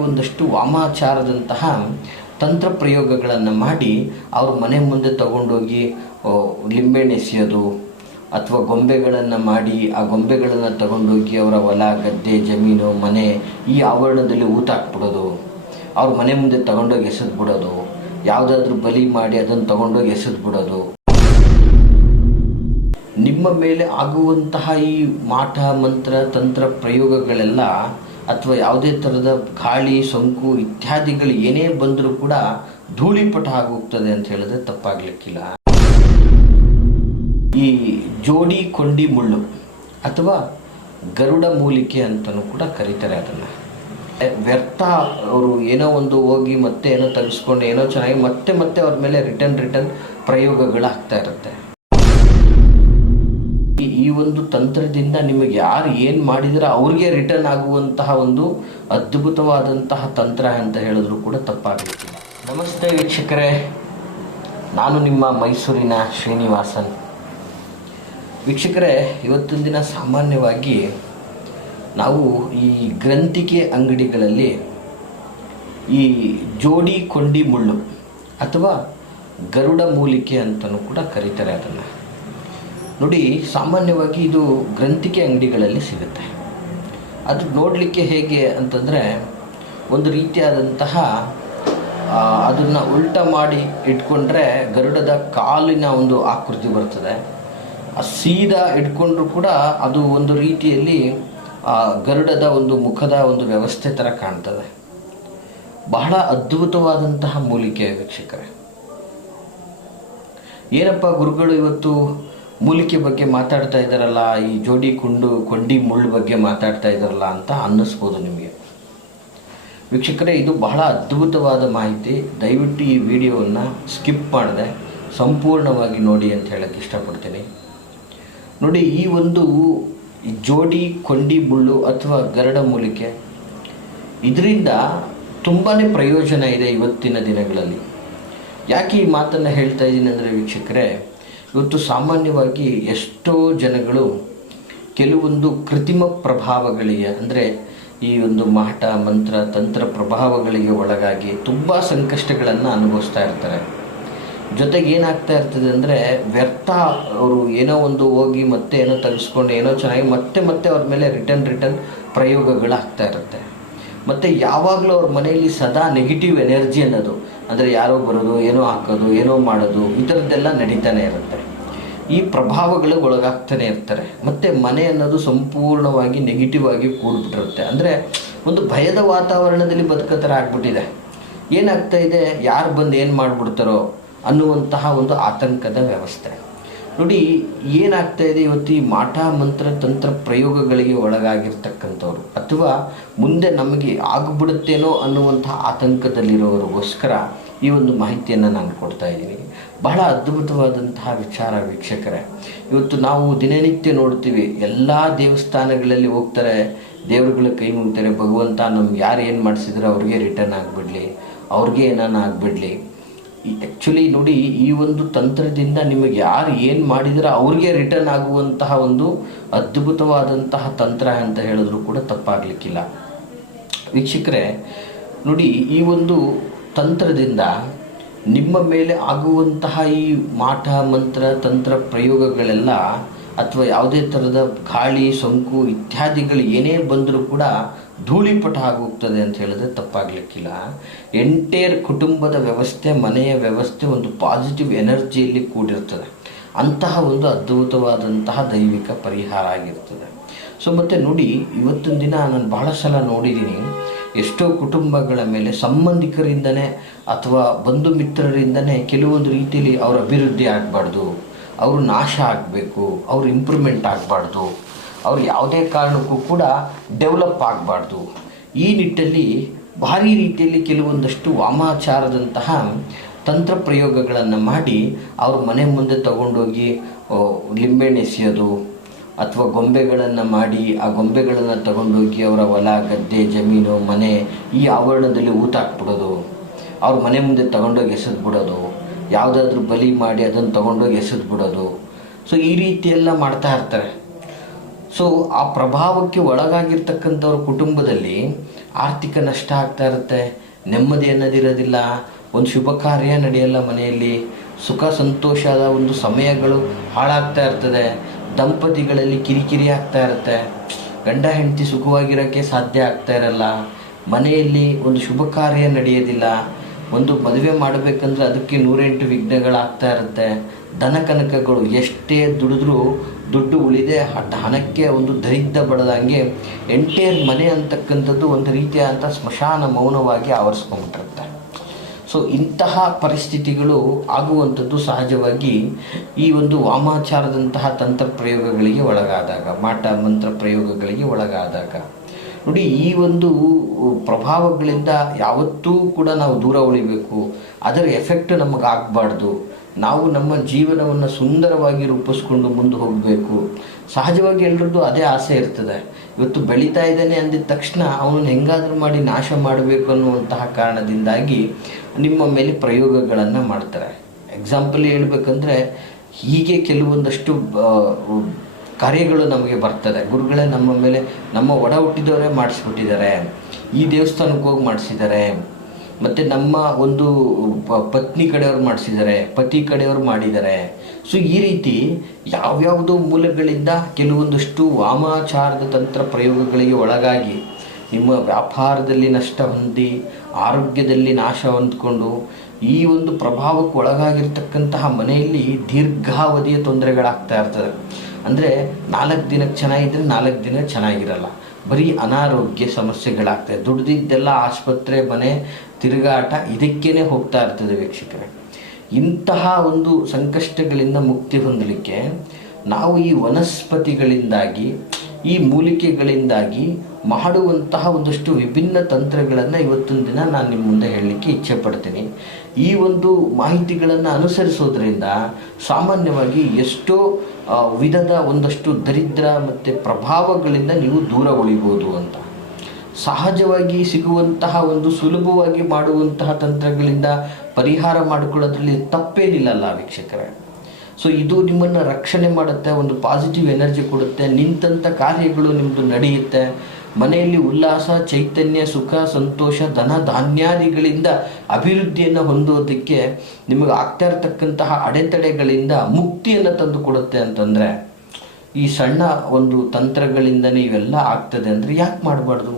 ಕೆಲವೊಂದಷ್ಟು ವಾಮಾಚಾರದಂತಹ ತಂತ್ರ ಪ್ರಯೋಗಗಳನ್ನು ಮಾಡಿ ಅವ್ರ ಮನೆ ಮುಂದೆ ತಗೊಂಡೋಗಿ ಲಿಂಬೆಹಣ್ಣು ಎಸೆಯೋದು, ಅಥವಾ ಗೊಂಬೆಗಳನ್ನು ಮಾಡಿ ಆ ಗೊಂಬೆಗಳನ್ನು ತಗೊಂಡೋಗಿ ಅವರ ಹೊಲ ಗದ್ದೆ ಜಮೀನು ಮನೆ ಈ ಆವರಣದಲ್ಲಿ ಊತಾಕ್ಬಿಡೋದು, ಅವ್ರ ಮನೆ ಮುಂದೆ ತಗೊಂಡೋಗಿ ಎಸೆದ್ಬಿಡೋದು, ಯಾವುದಾದ್ರೂ ಬಲಿ ಮಾಡಿ ಅದನ್ನು ತಗೊಂಡೋಗಿ ಎಸೆದ್ಬಿಡೋದು. ನಿಮ್ಮ ಮೇಲೆ ಆಗುವಂತಹ ಈ ಮಾಟ ಮಂತ್ರ ತಂತ್ರ ಪ್ರಯೋಗಗಳೆಲ್ಲ ಅಥವಾ ಯಾವುದೇ ಥರದ ಗಾಳಿ ಸೋಂಕು ಇತ್ಯಾದಿಗಳು ಏನೇ ಬಂದರೂ ಕೂಡ ಧೂಳಿಪಟ ಆಗೋಗ್ತದೆ ಅಂತ ಹೇಳಿದ್ರೆ ತಪ್ಪಾಗಲಿಕ್ಕಿಲ್ಲ. ಈ ಜೋಡಿ ಕೊಂಡಿ ಮುಳ್ಳು ಅಥವಾ ಗರುಡ ಮೂಲಿಕೆ ಅಂತಲೂ ಕೂಡ ಕರೀತಾರೆ ಅದನ್ನು. ವ್ಯರ್ಥ ಅವರು ಏನೋ ಒಂದು ಹೋಗಿ ಮತ್ತೆ ಏನೋ ತೆಗೆಸ್ಕೊಂಡು ಏನೋ ಚೆನ್ನಾಗಿ ಮತ್ತೆ ಮತ್ತೆ ಅವ್ರ ಮೇಲೆ ರಿಟರ್ನ್ ಪ್ರಯೋಗಗಳಾಗ್ತಾ ಇರುತ್ತೆ. ಈ ಒಂದು ತಂತ್ರದಿಂದ ನಿಮಗೆ ಯಾರು ಏನು ಮಾಡಿದರೆ ಅವ್ರಿಗೆ ರಿಟರ್ನ್ ಆಗುವಂತಹ ಒಂದು ಅದ್ಭುತವಾದಂತಹ ತಂತ್ರ ಅಂತ ಹೇಳಿದ್ರು ಕೂಡ ತಪ್ಪಾಗಲಿಕ್ಕಿಲ್ಲ. ನಮಸ್ತೆ ವೀಕ್ಷಕರೇ, ನಾನು ನಿಮ್ಮ ಮೈಸೂರಿನ ಶ್ರೀನಿವಾಸನ್. ವೀಕ್ಷಕರೇ, ಇವತ್ತಿನ ದಿನ ಸಾಮಾನ್ಯವಾಗಿ ನಾವು ಈ ಗ್ರಂಥಿಗೆ ಅಂಗಡಿಗಳಲ್ಲಿ ಈ ಜೋಡಿ ಕೊಂಡಿ ಮುಳ್ಳು ಅಥವಾ ಗರುಡ ಮೂಲಿಕೆ ಅಂತಲೂ ಕೂಡ ಕರೀತಾರೆ ಅದನ್ನು. ನೋಡಿ, ಸಾಮಾನ್ಯವಾಗಿ ಇದು ಗ್ರಂಥಿಗೆ ಅಂಗಡಿಗಳಲ್ಲಿ ಸಿಗುತ್ತೆ. ಅದು ನೋಡಲಿಕ್ಕೆ ಹೇಗೆ ಅಂತಂದರೆ ಒಂದು ರೀತಿಯಾದಂತಹ ಅದನ್ನು ಉಲ್ಟ ಮಾಡಿ ಇಟ್ಕೊಂಡ್ರೆ ಗರುಡದ ಕಾಲಿನ ಒಂದು ಆಕೃತಿ ಬರ್ತದೆ. ಸೀದಾ ಇಟ್ಕೊಂಡ್ರೂ ಕೂಡ ಅದು ಒಂದು ರೀತಿಯಲ್ಲಿ ಗರುಡದ ಒಂದು ಮುಖದ ಒಂದು ವ್ಯವಸ್ಥೆ ಥರ ಕಾಣ್ತದೆ. ಬಹಳ ಅದ್ಭುತವಾದಂತಹ ಮೂಲಿಕೆ ವೀಕ್ಷಕರೇ. ಏನಪ್ಪ ಗುರುಗಳು ಇವತ್ತು ಮೂಲಿಕೆ ಬಗ್ಗೆ ಮಾತಾಡ್ತಾ ಇದ್ದಾರಲ್ಲ, ಈ ಜೋಡಿ ಕೊಂಡಿ ಮುಳ್ಳು ಬಗ್ಗೆ ಮಾತಾಡ್ತಾ ಇದ್ದಾರಲ್ಲ ಅಂತ ಅನ್ನಿಸ್ಬೋದು ನಿಮಗೆ. ವೀಕ್ಷಕರೇ, ಇದು ಬಹಳ ಅದ್ಭುತವಾದ ಮಾಹಿತಿ. ದಯವಿಟ್ಟು ಈ ವಿಡಿಯೋವನ್ನು ಸ್ಕಿಪ್ ಮಾಡದೆ ಸಂಪೂರ್ಣವಾಗಿ ನೋಡಿ ಅಂತ ಹೇಳಕ್ಕೆ ಇಷ್ಟಪಡ್ತೀನಿ. ನೋಡಿ, ಈ ಒಂದು ಜೋಡಿ ಕೊಂಡಿ ಮುಳ್ಳು ಅಥವಾ ಗರುಡ ಮೂಲಿಕೆ, ಇದರಿಂದ ತುಂಬಾ ಪ್ರಯೋಜನ ಇದೆ ಇವತ್ತಿನ ದಿನಗಳಲ್ಲಿ. ಯಾಕೆ ಈ ಮಾತನ್ನು ಹೇಳ್ತಾ ಇದ್ದೀನಿ ಅಂದರೆ ವೀಕ್ಷಕರೇ, ಇವತ್ತು ಸಾಮಾನ್ಯವಾಗಿ ಎಷ್ಟೋ ಜನಗಳು ಕೆಲವೊಂದು ಕೃತ್ರಿಮ ಪ್ರಭಾವಗಳಿಗೆ ಅಂದರೆ ಈ ಒಂದು ಮಾಟ ಮಂತ್ರ ತಂತ್ರ ಪ್ರಭಾವಗಳಿಗೆ ಒಳಗಾಗಿ ತುಂಬ ಸಂಕಷ್ಟಗಳನ್ನು ಅನುಭವಿಸ್ತಾ ಇರ್ತಾರೆ. ಜೊತೆಗೆ ಏನಾಗ್ತಾ ಇರ್ತದೆ ಅಂದರೆ ವ್ಯರ್ಥ ಅವರು ಏನೋ ಒಂದು ಹೋಗಿ ಮತ್ತೆ ಏನೋ ತೆಗೆಸ್ಕೊಂಡು ಏನೋ ಚೆನ್ನಾಗಿ ಮತ್ತೆ ಮತ್ತೆ ಅವ್ರ ಮೇಲೆ ರಿಟರ್ನ್ ಪ್ರಯೋಗಗಳಾಗ್ತಾ ಇರುತ್ತೆ. ಮತ್ತು ಯಾವಾಗಲೂ ಅವ್ರ ಮನೆಯಲ್ಲಿ ಸದಾ ನೆಗೆಟಿವ್ ಎನರ್ಜಿ ಅನ್ನೋದು, ಅಂದರೆ ಯಾರೋ ಬರೋದು, ಏನೋ ಹಾಕೋದು, ಏನೋ ಮಾಡೋದು, ಈ ಥರದ್ದೆಲ್ಲ ನಡೀತಾನೆ ಇರುತ್ತೆ. ಈ ಪ್ರಭಾವಗಳಿಗೆ ಒಳಗಾಗ್ತಾನೆ ಇರ್ತಾರೆ. ಮತ್ತು ಮನೆ ಅನ್ನೋದು ಸಂಪೂರ್ಣವಾಗಿ ನೆಗೆಟಿವ್ ಆಗಿ ಕೂಡ್ಬಿಟ್ಟಿರುತ್ತೆ. ಅಂದರೆ ಒಂದು ಭಯದ ವಾತಾವರಣದಲ್ಲಿ ಬದುಕೋ ಥರ ಆಗ್ಬಿಟ್ಟಿದೆ. ಏನಾಗ್ತಾ ಇದೆ, ಯಾರು ಬಂದು ಏನು ಮಾಡಿಬಿಡ್ತಾರೋ ಅನ್ನುವಂತಹ ಒಂದು ಆತಂಕದ ವ್ಯವಸ್ಥೆ. ನೋಡಿ, ಏನಾಗ್ತಾ ಇದೆ ಇವತ್ತು ಈ ಮಾಟ ಮಂತ್ರ ತಂತ್ರ ಪ್ರಯೋಗಗಳಿಗೆ ಒಳಗಾಗಿರ್ತಕ್ಕಂಥವ್ರು ಅಥವಾ ಮುಂದೆ ನಮಗೆ ಆಗಿಬಿಡುತ್ತೇನೋ ಅನ್ನುವಂತಹ ಆತಂಕದಲ್ಲಿರೋರಿಗೋಸ್ಕರ ಈ ಒಂದು ಮಾಹಿತಿಯನ್ನು ನಾನು ಕೊಡ್ತಾ ಇದ್ದೀನಿ. ಬಹಳ ಅದ್ಭುತವಾದಂತಹ ವಿಚಾರ ವೀಕ್ಷಕರೇ. ಇವತ್ತು ನಾವು ದಿನನಿತ್ಯ ನೋಡ್ತೀವಿ, ಎಲ್ಲ ದೇವಸ್ಥಾನಗಳಲ್ಲಿ ಹೋಗ್ತಾರೆ, ದೇವರುಗಳ ಕೈ ಮುಗ್ತಾರೆ, ಭಗವಂತ ನಮ್ಗೆ ಯಾರು ಏನು ಮಾಡಿಸಿದ್ರೆ ಅವ್ರಿಗೆ ರಿಟರ್ನ್ ಆಗಿಬಿಡಲಿ, ಅವ್ರಿಗೆ ಏನಾನ ಆಗಿಬಿಡಲಿ. ಆ್ಯಕ್ಚುಲಿ ನೋಡಿ, ಈ ಒಂದು ತಂತ್ರದಿಂದ ನಿಮಗೆ ಯಾರು ಏನು ಮಾಡಿದರೆ ಅವ್ರಿಗೆ ರಿಟರ್ನ್ ಆಗುವಂತಹ ಒಂದು ಅದ್ಭುತವಾದಂತಹ ತಂತ್ರ ಅಂತ ಹೇಳಿದ್ರು ಕೂಡ ತಪ್ಪಾಗಲಿಕ್ಕಿಲ್ಲ. ವೀಕ್ಷಕರೇ ನೋಡಿ, ಈ ಒಂದು ತಂತ್ರದಿಂದ ನಿಮ್ಮ ಮೇಲೆ ಆಗುವಂತಹ ಈ ಮಾಟ ಮಂತ್ರ ತಂತ್ರ ಪ್ರಯೋಗಗಳೆಲ್ಲ ಅಥವಾ ಯಾವುದೇ ಥರದ ಗಾಳಿ ಸೋಂಕು ಇತ್ಯಾದಿಗಳು ಏನೇ ಬಂದರೂ ಕೂಡ ಧೂಳಿಪಟ ಆಗೋಗ್ತದೆ ಅಂತ ಹೇಳಿದ್ರೆ ತಪ್ಪಾಗಲಿಕ್ಕಿಲ್ಲ. ಎಂಟೈರ್ ಕುಟುಂಬದ ವ್ಯವಸ್ಥೆ, ಮನೆಯ ವ್ಯವಸ್ಥೆ ಒಂದು ಪಾಸಿಟಿವ್ ಎನರ್ಜಿಯಲ್ಲಿ ಕೂಡಿರ್ತದೆ. ಅಂತಹ ಒಂದು ಅದ್ಭುತವಾದಂತಹ ದೈವಿಕ ಪರಿಹಾರ ಆಗಿರ್ತದೆ. ಸೊ ಮತ್ತು ನೋಡಿ, ಇವತ್ತಿನ ದಿನ ನಾನು ಬಹಳ ಸಲ ನೋಡಿದ್ದೀನಿ, ಎಷ್ಟೋ ಕುಟುಂಬಗಳ ಮೇಲೆ ಸಂಬಂಧಿಕರಿಂದನೇ ಅಥವಾ ಬಂಧು ಮಿತ್ರರಿಂದನೇ ಕೆಲವೊಂದು ರೀತಿಯಲ್ಲಿ ಅವರ ಅಭಿವೃದ್ಧಿ ಆಗಬಾರ್ದು, ಅವರು ನಾಶ ಆಗಬೇಕು, ಅವರು ಇಂಪ್ರೂವ್ಮೆಂಟ್ ಆಗಬಾರ್ದು, ಅವ್ರು ಯಾವುದೇ ಕಾರಣಕ್ಕೂ ಕೂಡ ಡೆವಲಪ್ ಆಗಬಾರ್ದು. ಈ ನಿಟ್ಟಲ್ಲಿ ಭಾರಿ ರೀತಿಯಲ್ಲಿ ಕೆಲವೊಂದಷ್ಟು ವಾಮಾಚಾರದಂತಹ ತಂತ್ರ ಪ್ರಯೋಗಗಳನ್ನು ಮಾಡಿ ಅವ್ರ ಮನೆ ಮುಂದೆ ತಗೊಂಡೋಗಿ ಲಿಂಬೆಹಣ್ಣು ಎಸೆಯೋದು, ಅಥವಾ ಗೊಂಬೆಗಳನ್ನು ಮಾಡಿ ಆ ಗೊಂಬೆಗಳನ್ನು ತಗೊಂಡೋಗಿ ಅವರ ಹೊಲ ಗದ್ದೆ ಜಮೀನು ಮನೆ ಈ ಆವರಣದಲ್ಲಿ ಊತಾಕ್ಬಿಡೋದು, ಅವ್ರ ಮನೆ ಮುಂದೆ ತಗೊಂಡೋಗಿ ಎಸೆದ್ಬಿಡೋದು, ಯಾವುದಾದ್ರೂ ಬಲಿ ಮಾಡಿ ಅದನ್ನು ತಗೊಂಡೋಗಿ ಎಸೆದ್ಬಿಡೋದು. ಸೊ ಈ ರೀತಿಯೆಲ್ಲ ಮಾಡ್ತಾ ಇರ್ತಾರೆ. ಸೊ ಆ ಪ್ರಭಾವಕ್ಕೆ ಒಳಗಾಗಿರ್ತಕ್ಕಂಥವ್ರ ಕುಟುಂಬದಲ್ಲಿ ಆರ್ಥಿಕ ನಷ್ಟ ಆಗ್ತಾ ಇರುತ್ತೆ, ನೆಮ್ಮದಿ ಅನ್ನೋದಿರೋದಿಲ್ಲ, ಒಂದು ಶುಭ ಕಾರ್ಯ ನಡೆಯಲ್ಲ ಮನೆಯಲ್ಲಿ, ಸುಖ ಸಂತೋಷದ ಒಂದು ಸಮಯಗಳು ಹಾಳಾಗ್ತಾ ಇರ್ತದೆ, ದಂಪತಿಗಳಲ್ಲಿ ಕಿರಿಕಿರಿ ಆಗ್ತಾ ಇರುತ್ತೆ, ಗಂಡ ಹೆಂಡತಿ ಸುಖವಾಗಿರೋಕ್ಕೆ ಸಾಧ್ಯ ಆಗ್ತಾ ಇರಲ್ಲ, ಮನೆಯಲ್ಲಿ ಒಂದು ಶುಭ ಕಾರ್ಯ ನಡೆಯೋದಿಲ್ಲ, ಒಂದು ಮದುವೆ ಮಾಡಬೇಕಂದ್ರೆ ಅದಕ್ಕೆ 108 ವಿಘ್ನಗಳಾಗ್ತಾ ಇರುತ್ತೆ, ದನ ಕನಕಗಳು ಎಷ್ಟೇ ದುಡಿದ್ರೂ ದುಡ್ಡು ಉಳಿದೆ ಹಣಕ್ಕೆ ಒಂದು ದರಿದ್ರ ಬಡದಂಗೆ ಎಂಟೈರ್ ಮನೆ ಅಂತಕ್ಕಂಥದ್ದು ಒಂದು ರೀತಿಯಾದಂಥ ಸ್ಮಶಾನ ಮೌನವಾಗಿ ಆವರಿಸ್ಕೊಂಡ್ಬಿಟ್ಟಿರುತ್ತೆ. ಸೊ ಇಂತಹ ಪರಿಸ್ಥಿತಿಗಳು ಆಗುವಂಥದ್ದು ಸಹಜವಾಗಿ ಈ ಒಂದು ವಾಮಾಚಾರದಂತಹ ತಂತ್ರ ಪ್ರಯೋಗಗಳಿಗೆ ಒಳಗಾದಾಗ, ಮಾಟ ಮಂತ್ರ ಪ್ರಯೋಗಗಳಿಗೆ ಒಳಗಾದಾಗ. ನೋಡಿ, ಈ ಒಂದು ಪ್ರಭಾವಗಳಿಂದ ಯಾವತ್ತೂ ಕೂಡ ನಾವು ದೂರ ಉಳಿಬೇಕು. ಅದರ ಎಫೆಕ್ಟ್ ನಮಗೆ ಆಗಬಾರ್ದು. ನಾವು ನಮ್ಮ ಜೀವನವನ್ನು ಸುಂದರವಾಗಿ ರೂಪಿಸ್ಕೊಂಡು ಮುಂದೆ ಹೋಗಬೇಕು. ಸಹಜವಾಗಿ ಎಲ್ರದ್ದು ಅದೇ ಆಸೆ ಇರ್ತದೆ. ಇವತ್ತು ಬೆಳೀತಾ ಇದ್ದಾನೆ ಅಂದಿದ ತಕ್ಷಣ ಅವನನ್ನು ಹೆಂಗಾದರೂ ಮಾಡಿ ನಾಶ ಮಾಡಬೇಕು ಅನ್ನುವಂತಹ ಕಾರಣದಿಂದಾಗಿ ನಿಮ್ಮ ಮೇಲೆ ಪ್ರಯೋಗಗಳನ್ನು ಮಾಡ್ತಾರೆ. ಎಕ್ಸಾಂಪಲ್ ಹೇಳ್ಬೇಕಂದ್ರೆ, ಹೀಗೆ ಕೆಲವೊಂದಷ್ಟು ಕಾರ್ಯಗಳು ನಮಗೆ ಬರ್ತದೆ. ಗುರುಗಳೇ ನಮ್ಮ ಮೇಲೆ, ನಮ್ಮ ಒಡ ಹುಟ್ಟಿದವರೇ ಮಾಡಿಸ್ಬಿಟ್ಟಿದ್ದಾರೆ, ಈ ದೇವಸ್ಥಾನಕ್ಕೆ ಹೋಗಿ ಮಾಡಿಸಿದ್ದಾರೆ, ಮತ್ತು ನಮ್ಮ ಒಂದು ಪತ್ನಿ ಕಡೆಯವ್ರು ಮಾಡಿಸಿದ್ದಾರೆ, ಪತಿ ಕಡೆಯವರು ಮಾಡಿದ್ದಾರೆ. ಸೊ ಈ ರೀತಿ ಯಾವ್ಯಾವುದೋ ಮೂಲಗಳಿಂದ ಕೆಲವೊಂದಷ್ಟು ವಾಮಾಚಾರದ ತಂತ್ರ ಪ್ರಯೋಗಗಳಿಗೆ ಒಳಗಾಗಿ ನಿಮ್ಮ ವ್ಯಾಪಾರದಲ್ಲಿ ನಷ್ಟ ಹೊಂದಿ, ಆರೋಗ್ಯದಲ್ಲಿ ನಾಶ ಹೊಂದ್ಕೊಂಡು, ಈ ಒಂದು ಪ್ರಭಾವಕ್ಕೆ ಒಳಗಾಗಿರ್ತಕ್ಕಂತಹ ಮನೆಯಲ್ಲಿ ದೀರ್ಘಾವಧಿಯ ತೊಂದರೆಗಳಾಗ್ತಾ ಇರ್ತದೆ. ಅಂದರೆ 4 ದಿನಕ್ಕೆ ಚೆನ್ನಾಗಿದ್ದರೆ 4 ದಿನ ಚೆನ್ನಾಗಿರಲ್ಲ, ಬರೀ ಅನಾರೋಗ್ಯ ಸಮಸ್ಯೆಗಳಾಗ್ತದೆ. ದುಡ್ದಿದ್ದೆಲ್ಲ ಆಸ್ಪತ್ರೆ, ಮನೆ ತಿರುಗಾಟ ಇದಕ್ಕೇ ಹೋಗ್ತಾ ಇರ್ತದೆ ವೀಕ್ಷಕರೇ. ಇಂತಹ ಒಂದು ಸಂಕಷ್ಟಗಳಿಂದ ಮುಕ್ತಿ ಹೊಂದಲಿಕ್ಕೆ ನಾವು ಈ ವನಸ್ಪತಿಗಳಿಂದಾಗಿ, ಈ ಮೂಲಿಕೆಗಳಿಂದಾಗಿ ಮಾಡುವಂತಹ ಒಂದಷ್ಟು ವಿಭಿನ್ನ ತಂತ್ರಗಳನ್ನು ಇವತ್ತಿನ ದಿನ ನಾನು ನಿಮ್ಮ ಮುಂದೆ ಹೇಳಲಿಕ್ಕೆ ಇಚ್ಛೆ ಪಡ್ತೀನಿ. ಈ ಒಂದು ಮಾಹಿತಿಗಳನ್ನು ಅನುಸರಿಸೋದ್ರಿಂದ ಸಾಮಾನ್ಯವಾಗಿ ಎಷ್ಟೋ ವಿಧದ ಒಂದಷ್ಟು ದರಿದ್ರ ಮತ್ತು ಪ್ರಭಾವಗಳಿಂದ ನೀವು ದೂರ ಉಳಿಬೋದು ಅಂತ. ಸಹಜವಾಗಿ ಸಿಗುವಂತಹ ಒಂದು ಸುಲಭವಾಗಿ ಮಾಡುವಂತಹ ತಂತ್ರಗಳಿಂದ ಪರಿಹಾರ ಮಾಡಿಕೊಳ್ಳೋದ್ರಲ್ಲಿ ತಪ್ಪೇನಿಲ್ಲಲ್ಲ ವೀಕ್ಷಕರೇ. ಸೊ ಇದು ನಿಮ್ಮನ್ನು ರಕ್ಷಣೆ ಮಾಡುತ್ತೆ, ಒಂದು ಪಾಸಿಟಿವ್ ಎನರ್ಜಿ ಕೊಡುತ್ತೆ, ನಿಂತಹ ಕಾರ್ಯಗಳು ನಿಮ್ಮದು ನಡೆಯುತ್ತೆ. ಮನೆಯಲ್ಲಿ ಉಲ್ಲಾಸ, ಚೈತನ್ಯ, ಸುಖ, ಸಂತೋಷ, ಧನ ಧಾನ್ಯಾದಿಗಳಿಂದ ಅಭಿವೃದ್ಧಿಯನ್ನು ಹೊಂದೋದಕ್ಕೆ ನಿಮಗೆ ಆಗ್ತಾ ಇರತಕ್ಕಂತಹ ಅಡೆತಡೆಗಳಿಂದ ಮುಕ್ತಿಯನ್ನು ತಂದು ಕೊಡುತ್ತೆ ಅಂತಂದರೆ, ಈ ಸಣ್ಣ ಒಂದು ತಂತ್ರಗಳಿಂದನೇ ಇವೆಲ್ಲ ಆಗ್ತದೆ ಅಂದರೆ ಯಾಕೆ ಮಾಡಬಾರ್ದು?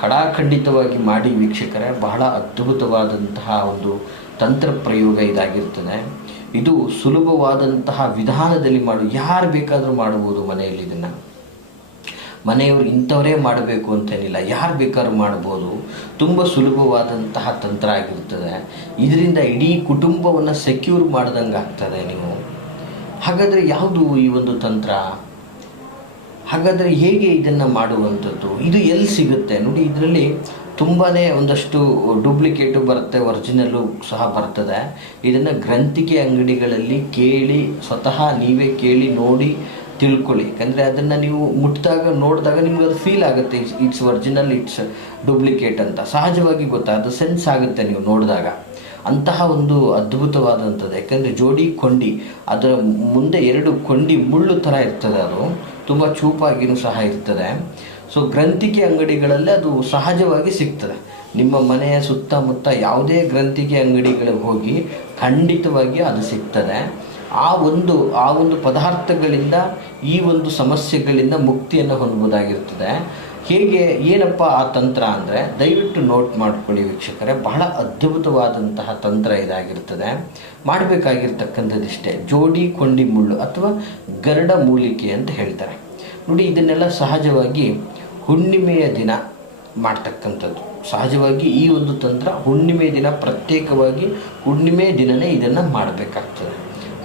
ಖಡಾಖಂಡಿತವಾಗಿ ಮಾಡಿ ವೀಕ್ಷಕರೇ. ಬಹಳ ಅದ್ಭುತವಾದಂತಹ ಒಂದು ತಂತ್ರ ಪ್ರಯೋಗ ಇದಾಗಿರ್ತದೆ. ಇದು ಸುಲಭವಾದಂತಹ ವಿಧಾನದಲ್ಲಿ ಯಾರು ಬೇಕಾದರೂ ಮಾಡ್ಬೋದು ಮನೆಯಲ್ಲಿ. ಇದನ್ನು ಮನೆಯವರು ಇಂಥವರೇ ಮಾಡಬೇಕು ಅಂತೇನಿಲ್ಲ, ಯಾರು ಬೇಕಾದ್ರೂ ಮಾಡ್ಬೋದು. ತುಂಬ ಸುಲಭವಾದಂತಹ ತಂತ್ರ ಆಗಿರ್ತದೆ. ಇದರಿಂದ ಇಡೀ ಕುಟುಂಬವನ್ನು ಸೆಕ್ಯೂರ್ ಮಾಡ್ದಂಗೆ ಆಗ್ತದೆ ನೀವು. ಹಾಗಾದರೆ ಯಾವುದು ಈ ಒಂದು ತಂತ್ರ? ಹಾಗಾದರೆ ಹೇಗೆ ಇದನ್ನು ಮಾಡುವಂಥದ್ದು? ಇದು ಎಲ್ಲಿ ಸಿಗುತ್ತೆ ನೋಡಿ? ಇದರಲ್ಲಿ ತುಂಬಾ ಒಂದಷ್ಟು ಡೂಪ್ಲಿಕೇಟು ಬರುತ್ತೆ, ಒರಿಜಿನಲ್ಲು ಸಹ ಬರ್ತದೆ. ಇದನ್ನು ಗ್ರಂಥಿಕೆ ಅಂಗಡಿಗಳಲ್ಲಿ ಕೇಳಿ, ಸ್ವತಃ ನೀವೇ ಕೇಳಿ ನೋಡಿ ತಿಳ್ಕೊಳ್ಳಿ. ಯಾಕಂದರೆ ಅದನ್ನು ನೀವು ಮುಟ್ಟಿದಾಗ, ನೋಡಿದಾಗ ನಿಮ್ಗೆ ಅದು ಫೀಲ್ ಆಗುತ್ತೆ, ಇಟ್ಸ್ ಒರಿಜಿನಲ್, ಇಟ್ಸ್ ಡೂಪ್ಲಿಕೇಟ್ ಅಂತ ಸಹಜವಾಗಿ ಗೊತ್ತಾಗುತ್ತೆ, ಸೆನ್ಸ್ ಆಗುತ್ತೆ ನೀವು ನೋಡಿದಾಗ. ಅಂತಹ ಒಂದು ಅದ್ಭುತವಾದಂಥದ್ದು. ಯಾಕಂದರೆ ಜೋಡಿ ಕೊಂಡಿ, ಅದರ ಮುಂದೆ 2 ಕೊಂಡಿ ಮುಳ್ಳು ಥರ ಇರ್ತದೆ, ಅದು ತುಂಬ ಚೂಪಾಗಿಯೂ ಸಹ ಇರ್ತದೆ. ಸೊ ಗ್ರಂಥಿಕೆ ಅಂಗಡಿಗಳಲ್ಲಿ ಅದು ಸಹಜವಾಗಿ ಸಿಗ್ತದೆ. ನಿಮ್ಮ ಮನೆಯ ಸುತ್ತಮುತ್ತ ಯಾವುದೇ ಗ್ರಂಥಿಕೆ ಅಂಗಡಿಗಳಿಗೆ ಹೋಗಿ ಖಂಡಿತವಾಗಿ ಅದು ಸಿಗ್ತದೆ. ಆ ಒಂದು ಪದಾರ್ಥಗಳಿಂದ ಈ ಒಂದು ಸಮಸ್ಯೆಗಳಿಂದ ಮುಕ್ತಿಯನ್ನು ಹೊಂದಬಹುದಾಗಿರ್ತದೆ. ಹೇಗೆ, ಏನಪ್ಪ ಆ ತಂತ್ರ ಅಂದರೆ ದಯವಿಟ್ಟು ನೋಟ್ ಮಾಡ್ಕೊಳ್ಳಿ ವೀಕ್ಷಕರೇ. ಬಹಳ ಅದ್ಭುತವಾದಂತಹ ತಂತ್ರ ಇದಾಗಿರ್ತದೆ. ಮಾಡಬೇಕಾಗಿರ್ತಕ್ಕಂಥದ್ದಿಷ್ಟೇ, ಜೋಡಿ ಕೊಂಡಿ ಮುಳ್ಳು ಅಥವಾ ಗರುಡ ಮೂಲಿಕೆ ಅಂತ ಹೇಳ್ತಾರೆ ನೋಡಿ. ಇದನ್ನೆಲ್ಲ ಸಹಜವಾಗಿ ಹುಣ್ಣಿಮೆಯ ದಿನ ಮಾಡ್ತಕ್ಕಂಥದ್ದು. ಸಹಜವಾಗಿ ಈ ಒಂದು ತಂತ್ರ ಹುಣ್ಣಿಮೆ ದಿನ, ಪ್ರತ್ಯೇಕವಾಗಿ ಹುಣ್ಣಿಮೆ ದಿನವೇ ಇದನ್ನು ಮಾಡಬೇಕಾಗ್ತದೆ.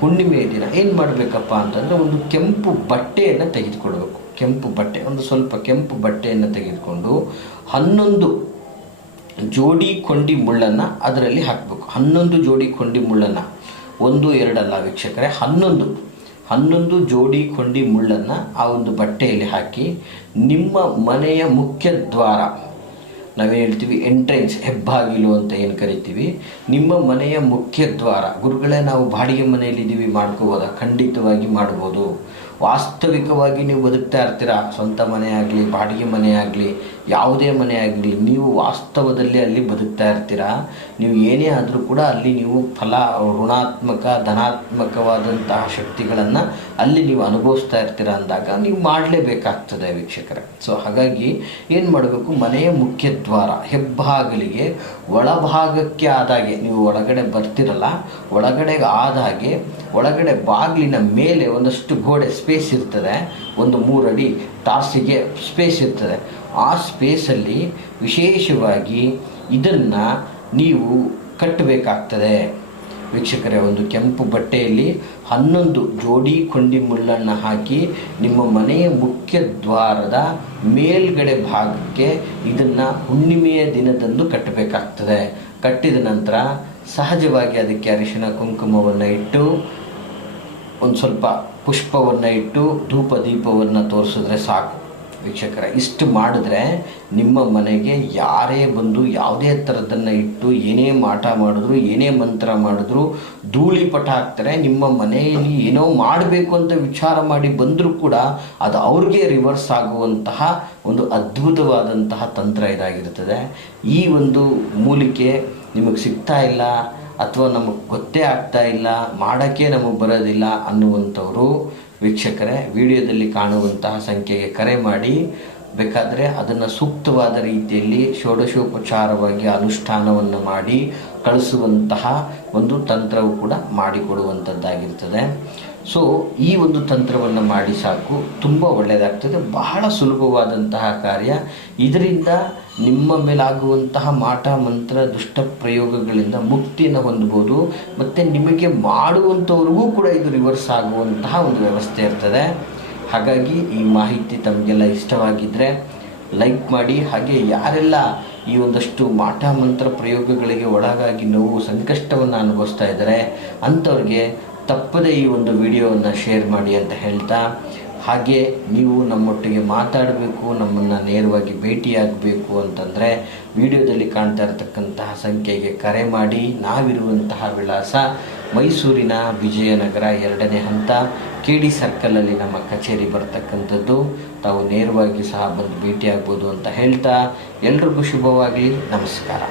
ಹುಣ್ಣಿಮೆಯ ದಿನ ಏನು ಮಾಡಬೇಕಪ್ಪ ಅಂತಂದರೆ, ಒಂದು ಕೆಂಪು ಬಟ್ಟೆಯನ್ನು ತೆಗೆದುಕೊಳ್ಬೇಕು. ಕೆಂಪು ಬಟ್ಟೆ, ಒಂದು ಸ್ವಲ್ಪ ಕೆಂಪು ಬಟ್ಟೆಯನ್ನು ತೆಗೆದುಕೊಂಡು 11 ಜೋಡಿ ಕೊಂಡಿ ಮುಳ್ಳನ್ನು ಅದರಲ್ಲಿ ಹಾಕಬೇಕು. 11 ಜೋಡಿ ಕೊಂಡಿ ಮುಳ್ಳನ್ನು, 1 2 ಅಲ್ಲ ವೀಕ್ಷಕರೇ, 11 ಜೋಡಿ ಕೊಂಡಿ ಮುಳ್ಳನ್ನು ಆ ಒಂದು ಬಟ್ಟೆಯಲ್ಲಿ ಹಾಕಿ, ನಿಮ್ಮ ಮನೆಯ ಮುಖ್ಯ ದ್ವಾರ, ನಾವೇನು ಹೇಳ್ತೀವಿ ಎಂಟ್ರೆನ್ಸ್, ಹೆಬ್ಬಾಗಿಲು ಅಂತ ಏನು ಕರಿತೀವಿ, ನಿಮ್ಮ ಮನೆಯ ಮುಖ್ಯ ದ್ವಾರ. ಗುರುಗಳೇ, ನಾವು ಬಾಡಿಗೆ ಮನೆಯಲ್ಲಿದ್ದೀವಿ, ಮಾಡ್ಕೋಬೋದಾ? ಖಂಡಿತವಾಗಿ ಮಾಡ್ಬೋದು. ವಾಸ್ತವಿಕವಾಗಿ ನೀವು ಬದುಕ್ತಾ ಇರ್ತೀರ, ಸ್ವಂತ ಮನೆ ಆಗಲಿ ಬಾಡಿಗೆ ಮನೆ ಆಗಲಿ ಯಾವುದೇ ಮನೆ ಆಗಲಿ, ನೀವು ವಾಸ್ತವದಲ್ಲಿ ಅಲ್ಲಿ ಬದುಕ್ತಾ ಇರ್ತೀರಾ. ನೀವು ಏನೇ ಆದರೂ ಕೂಡ ಅಲ್ಲಿ ನೀವು ಋಣಾತ್ಮಕ ಧನಾತ್ಮಕವಾದಂತಹ ಶಕ್ತಿಗಳನ್ನು ಅಲ್ಲಿ ನೀವು ಅನುಭವಿಸ್ತಾ ಇರ್ತೀರ ಅಂದಾಗ ನೀವು ಮಾಡಲೇಬೇಕಾಗ್ತದೆ ವೀಕ್ಷಕರೇ. ಸೊ ಹಾಗಾಗಿ ಏನು ಮಾಡಬೇಕು, ಮನೆಯ ಮುಖ್ಯ ದ್ವಾರ ಹೆಬ್ಬಾಗಿಲಿಗೆ ಒಳಭಾಗಕ್ಕೆ ಆದಾಗೆ ನೀವು ಒಳಗಡೆ ಬರ್ತಿರಲ್ಲ, ಒಳಗಡೆಗೆ ಆದಾಗೆ ಒಳಗಡೆ ಬಾಗಿಲಿನ ಮೇಲೆ ಒಂದಷ್ಟು ಗೋಡೆ ಸ್ಪೇಸ್ ಇರ್ತದೆ, ಒಂದು 3 ಅಡಿ ಟಾಸಿಗೆ ಸ್ಪೇಸ್ ಇರ್ತದೆ. ಆ ಸ್ಪೇಸಲ್ಲಿ ವಿಶೇಷವಾಗಿ ಇದನ್ನು ನೀವು ಕಟ್ಟಬೇಕಾಗ್ತದೆ ವೀಕ್ಷಕರೇ. ಒಂದು ಕೆಂಪು ಬಟ್ಟೆಯಲ್ಲಿ 11 ಜೋಡಿ ಕೊಂಡಿ ಮುಳ್ಳನ್ನು ಹಾಕಿ ನಿಮ್ಮ ಮನೆಯ ಮುಖ್ಯ ದ್ವಾರದ ಮೇಲ್ಗಡೆ ಭಾಗಕ್ಕೆ ಇದನ್ನು ಹುಣ್ಣಿಮೆಯ ದಿನದಂದು ಕಟ್ಟಬೇಕಾಗ್ತದೆ. ಕಟ್ಟಿದ ನಂತರ ಸಹಜವಾಗಿ ಅದಕ್ಕೆ ಅರಿಶಿನ ಕುಂಕುಮವನ್ನು ಇಟ್ಟು, ಒಂದು ಸ್ವಲ್ಪ ಪುಷ್ಪವನ್ನು ಇಟ್ಟು, ಧೂಪ ದೀಪವನ್ನು ತೋರಿಸಿದ್ರೆ ಸಾಕು ವೀಕ್ಷಕರೇ. ಇಷ್ಟು ಮಾಡಿದ್ರೆ ನಿಮ್ಮ ಮನೆಗೆ ಯಾರೇ ಬಂದು ಯಾವುದೇ ಥರದನ್ನು ಇಟ್ಟು ಏನೇ ಮಾಟ ಮಾಡಿದ್ರು, ಏನೇ ಮಂತ್ರ ಮಾಡಿದ್ರು ಧೂಳಿಪಟ ಹಾಕ್ತಾರೆ. ನಿಮ್ಮ ಮನೆಯಲ್ಲಿ ಏನೋ ಮಾಡಬೇಕು ಅಂತ ವಿಚಾರ ಮಾಡಿ ಬಂದರೂ ಕೂಡ ಅದು ಅವ್ರಿಗೆ ರಿವರ್ಸ್ ಆಗುವಂತಹ ಒಂದು ಅದ್ಭುತವಾದಂತಹ ತಂತ್ರ ಇದಾಗಿರ್ತದೆ. ಈ ಒಂದು ಮೂಲಿಕೆ ನಿಮಗೆ ಸಿಗ್ತಾ ಇಲ್ಲ ಅಥವಾ ನಮಗೆ ಗೊತ್ತೇ ಆಗ್ತಾ ಇಲ್ಲ, ಮಾಡೋಕ್ಕೆ ನಮಗೆ ಬರೋದಿಲ್ಲ ಅನ್ನುವಂಥವರು ವೀಕ್ಷಕರೇ, ವಿಡಿಯೋದಲ್ಲಿ ಕಾಣುವಂತಹ ಸಂಖ್ಯೆಗೆ ಕರೆ ಮಾಡಿ ಬೇಕಾದರೆ ಅದನ್ನು ಸೂಕ್ತವಾದ ರೀತಿಯಲ್ಲಿ ಷೋಡಶೋಪಚಾರವಾಗಿ ಅನುಷ್ಠಾನವನ್ನು ಮಾಡಿ ಕಳಿಸುವಂತಹ ಒಂದು ತಂತ್ರವು ಕೂಡ ಮಾಡಿಕೊಡುವಂಥದ್ದಾಗಿರ್ತದೆ. ಸೊ ಈ ಒಂದು ತಂತ್ರವನ್ನು ಮಾಡಿ ಸಾಕು, ತುಂಬ ಒಳ್ಳೆಯದಾಗ್ತದೆ. ಬಹಳ ಸುಲಭವಾದಂತಹ ಕಾರ್ಯ. ಇದರಿಂದ ನಿಮ್ಮ ಮೇಲಾಗುವಂತಹ ಮಾಟ ಮಂತ್ರ ದುಷ್ಟ ಪ್ರಯೋಗಗಳಿಂದ ಮುಕ್ತಿಯನ್ನು ಹೊಂದ್ಬೋದು, ಮತ್ತು ನಿಮಗೆ ಮಾಡುವಂಥವ್ರಿಗೂ ಕೂಡ ಇದು ರಿವರ್ಸ್ ಆಗುವಂತಹ ಒಂದು ವ್ಯವಸ್ಥೆ ಇರ್ತದೆ. ಹಾಗಾಗಿ ಈ ಮಾಹಿತಿ ತಮಗೆಲ್ಲ ಇಷ್ಟವಾಗಿದ್ದರೆ ಲೈಕ್ ಮಾಡಿ. ಹಾಗೆ ಯಾರೆಲ್ಲ ಈ ಒಂದಷ್ಟು ಮಾಟ ಮಂತ್ರ ಪ್ರಯೋಗಗಳಿಗೆ ಒಳಗಾಗಿ ನೋವು ಸಂಕಷ್ಟವನ್ನು ಅನುಭವಿಸ್ತಾ ಇದ್ದಾರೆ ಅಂಥವ್ರಿಗೆ ತಪ್ಪದೇ ಈ ಒಂದು ವಿಡಿಯೋವನ್ನು ಶೇರ್ ಮಾಡಿ ಅಂತ ಹೇಳ್ತಾ, ಹಾಗೆ ನೀವು ನಮ್ಮೊಟ್ಟಿಗೆ ಮಾತಾಡಬೇಕು, ನಮ್ಮನ್ನು ನೇರವಾಗಿ ಭೇಟಿಯಾಗಬೇಕು ಅಂತಂದರೆ ವಿಡಿಯೋದಲ್ಲಿ ಕಾಣ್ತಾ ಇರತಕ್ಕಂತಹ ಸಂಖ್ಯೆಗೆ ಕರೆ ಮಾಡಿ. ನಾವಿರುವಂತಹ ವಿಳಾಸ ಮೈಸೂರಿನ ವಿಜಯನಗರ 2ನೇ ಹಂತ KD ಸರ್ಕಲಲ್ಲಿ ನಮ್ಮ ಕಚೇರಿ ಬರ್ತಕ್ಕಂಥದ್ದು. ತಾವು ನೇರವಾಗಿ ಸಹ ಬಂದು ಭೇಟಿಯಾಗ್ಬೋದು ಅಂತ ಹೇಳ್ತಾ ಎಲ್ರಿಗೂ ಶುಭವಾಗಲಿ. ನಮಸ್ಕಾರ.